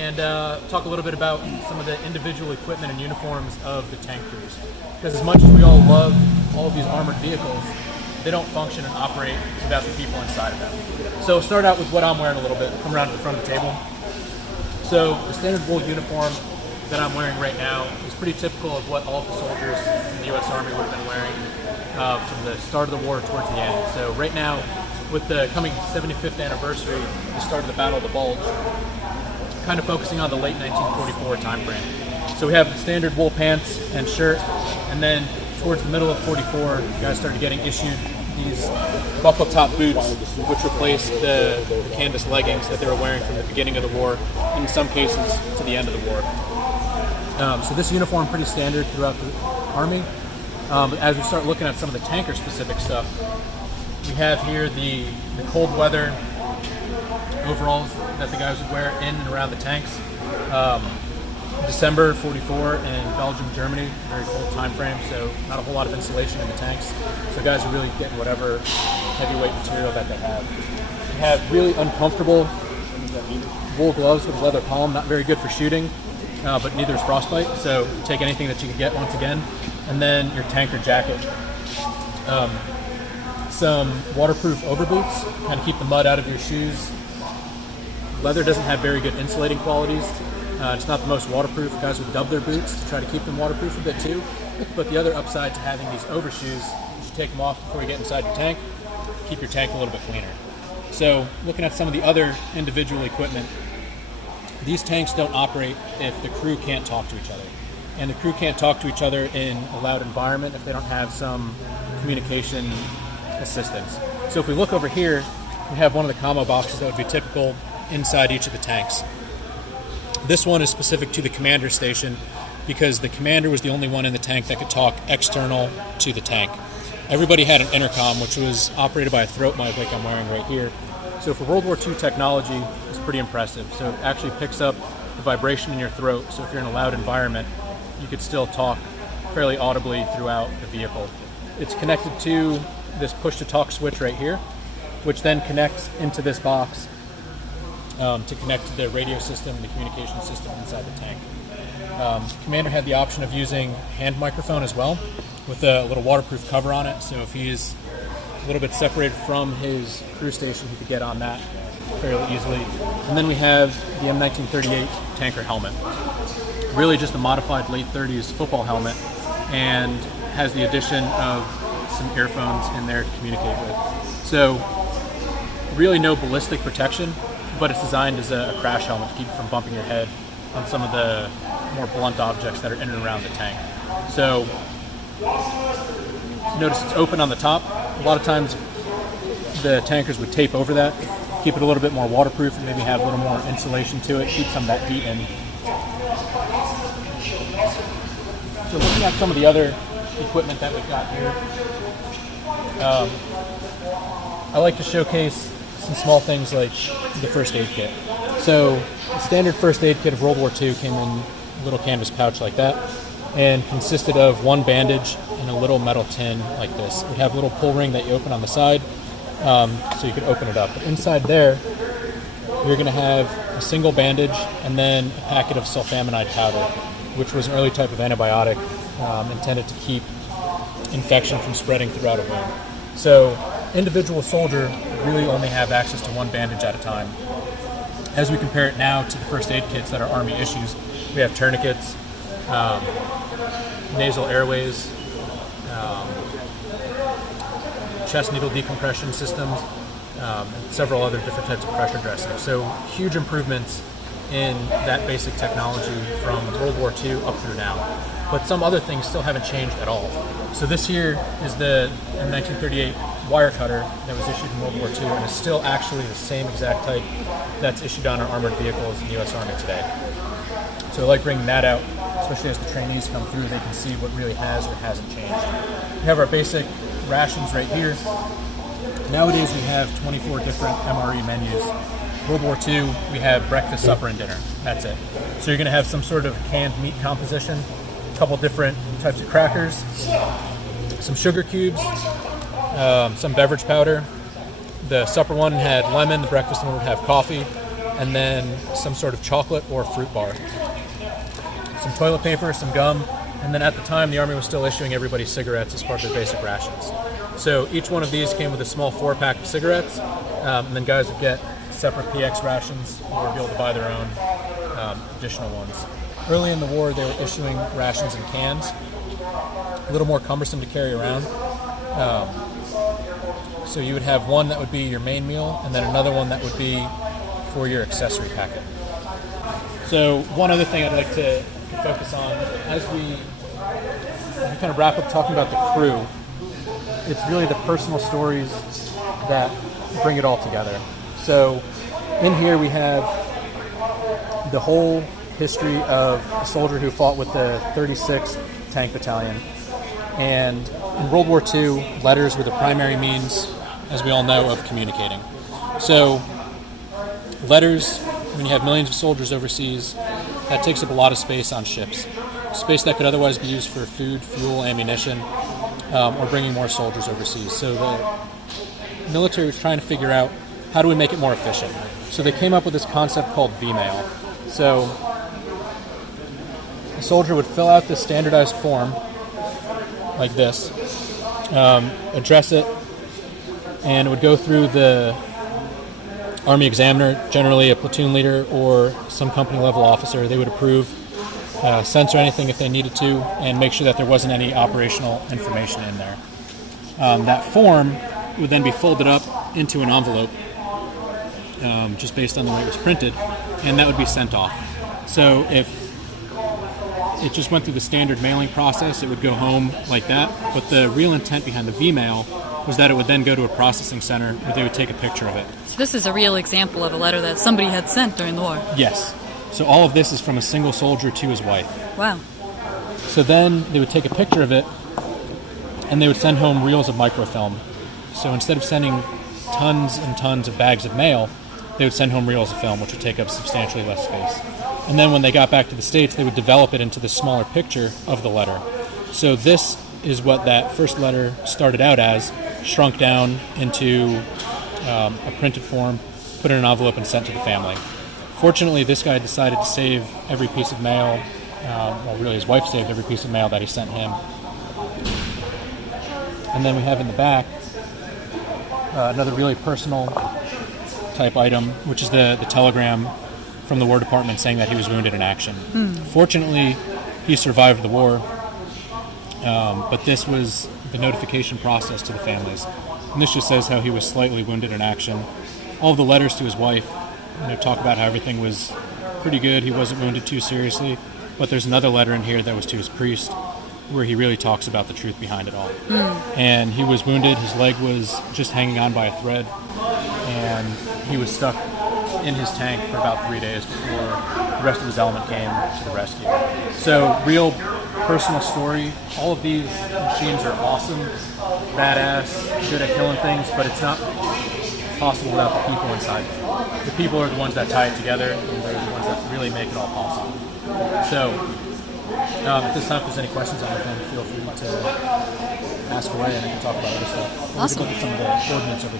and talk a little bit about some of the individual equipment and uniforms of the tank crews. Because as much as we all love all of these armored vehicles, they don't function and operate without the people inside of them. So we'll start out with what I'm wearing a little bit, come around to the front of the table. So the standard wool uniform that I'm wearing right now is pretty typical of what all the soldiers in the U.S. Army would have been wearing from the start of the war towards the end. So right now, with the coming 75th anniversary, the start of the Battle of the Bulge, kind of focusing on the late 1944 time frame. So we have the standard wool pants and shirt, and then towards the middle of 44, guys started getting issued these buckle top boots, which replaced the canvas leggings that they were wearing from the beginning of the war, and in some cases to the end of the war. So this uniform pretty standard throughout the Army. But as we start looking at some of the tanker specific stuff, we have here the cold weather overalls that the guys would wear in and around the tanks. December 44 in Belgium, Germany, very cold time frame, so not a whole lot of insulation in the tanks. So guys are really getting whatever heavyweight material that they have. We have really uncomfortable wool gloves with leather palm, not very good for shooting, but neither is frostbite. So you take anything that you can get once again, and then your tanker jacket. Some waterproof overboots, kind of keep the mud out of your shoes. Leather doesn't have very good insulating qualities. It's not the most waterproof. Guys would dub their boots to try to keep them waterproof a bit too. But the other upside to having these overshoes, you should take them off before you get inside your tank. Keep your tank a little bit cleaner. So looking at some of the other individual equipment, these tanks don't operate if the crew can't talk to each other. And the crew can't talk to each other in a loud environment if they don't have some communication assistance. So if we look over here, we have one of the commo boxes that would be typical inside each of the tanks. This one is specific to the commander station because the commander was the only one in the tank that could talk external to the tank. Everybody had an intercom, which was operated by a throat mic like I'm wearing right here. So for World War II technology, it's pretty impressive. So it actually picks up the vibration in your throat, so if you're in a loud environment, you could still talk fairly audibly throughout the vehicle. It's connected to this push-to-talk switch right here, which then connects into this box to connect to the radio system and the communication system inside the tank. Commander had the option of using hand microphone as well, with a little waterproof cover on it, so if he's a little bit separated from his crew station, he could get on that fairly easily. And then we have the M1938 tanker helmet. Really just a modified late 30s football helmet, and has the addition of some earphones in there to communicate with. So really no ballistic protection, but it's designed as a crash helmet to keep you from bumping your head on some of the more blunt objects that are in and around the tank. So notice it's open on the top. A lot of times the tankers would tape over that, keep it a little bit more waterproof and maybe have a little more insulation to it, keep some of that heat in. So looking at some of the other equipment that we've got here, I like to showcase some small things like the first aid kit. So the standard first aid kit of World War II came in a little canvas pouch like that and consisted of one bandage and a little metal tin like this. We have a little pull ring that you open on the side so you can open it up. But inside there, you're going to have a single bandage and then a packet of sulfaminide powder, which was an early type of antibiotic intended to keep infection from spreading throughout a wound. So individual soldier really only have access to one bandage at a time. As we compare it now to the first aid kits that are Army issues, we have tourniquets, nasal airways, chest needle decompression systems, and several other different types of pressure dressings. So huge improvements in that basic technology from World War II up through now. But some other things still haven't changed at all. So this here is the M1938 wire cutter that was issued in World War II and is still actually the same exact type that's issued on our armored vehicles in the U.S. Army today. So I like bringing that out, especially as the trainees come through, they can see what really has or hasn't changed. We have our basic rations right here. Nowadays we have 24 different MRE menus. World War II, we have breakfast, supper, and dinner. That's it. So you're going to have some sort of canned meat composition, a couple different types of crackers, some sugar cubes, some beverage powder. The supper one had lemon, the breakfast one would have coffee, and then some sort of chocolate or fruit bar, some toilet paper, some gum, and then at the time the Army was still issuing everybody cigarettes as part of their basic rations. So each one of these came with a small 4-pack of cigarettes, and then guys would get separate PX rations or be able to buy their own additional ones. Early in the war, they were issuing rations in cans, a little more cumbersome to carry around. So you would have one that would be your main meal, and then another one that would be for your accessory packet. So one other thing I'd like to focus on, as we kind of wrap up talking about the crew, it's really the personal stories that bring it all together. So in here we have the whole history of a soldier who fought with the 36th Tank Battalion. And in World War II, letters were the primary means, as we all know, of communicating. So letters, when you have millions of soldiers overseas, that takes up a lot of space on ships. Space that could otherwise be used for food, fuel, ammunition, or bringing more soldiers overseas. So the military was trying to figure out, how do we make it more efficient? So they came up with this concept called V-mail. So a soldier would fill out this standardized form like this, address it, and it would go through the Army examiner, generally a platoon leader or some company level officer. They would approve, censor anything if they needed to, and make sure that there wasn't any operational information in there. That form would then be folded up into an envelope, just based on the way it was printed, and that would be sent off. So if it just went through the standard mailing process, it would go home like that, but the real intent behind the V-mail was that it would then go to a processing center where they would take a picture of it. So this is a real example of a letter that somebody had sent during the war. Yes. So all of this is from a single soldier to his wife. Wow. So then they would take a picture of it, and they would send home reels of microfilm. So instead of sending tons and tons of bags of mail, they would send home reels of film, which would take up substantially less space. And then when they got back to the States, they would develop it into the smaller picture of the letter. So this is what that first letter started out as, shrunk down into a printed form, put in an envelope, and sent to the family. Fortunately, this guy decided to save every piece of mail, well, really his wife saved every piece of mail that he sent him. And then we have in the back another really personal type item, which is the telegram from the War Department saying that he was wounded in action. Fortunately, he survived the war, but this was the notification process to the families. And this just says how he was slightly wounded in action. All of the letters to his wife, talk about how everything was pretty good, he wasn't wounded too seriously, but there's another letter in here that was to his priest where he really talks about the truth behind it all. And he was wounded, his leg was just hanging on by a thread, and he was stuck in his tank for about 3 days before the rest of his element came to the rescue. So real personal story. All of these machines are awesome, badass, good at killing things, but it's not possible without the people inside. The people are the ones that tie it together, and they're the ones that really make it all possible. So at this time, if there's any questions on anything, feel free to ask away and I can talk about other stuff. Awesome. We can look at some of the ordnance over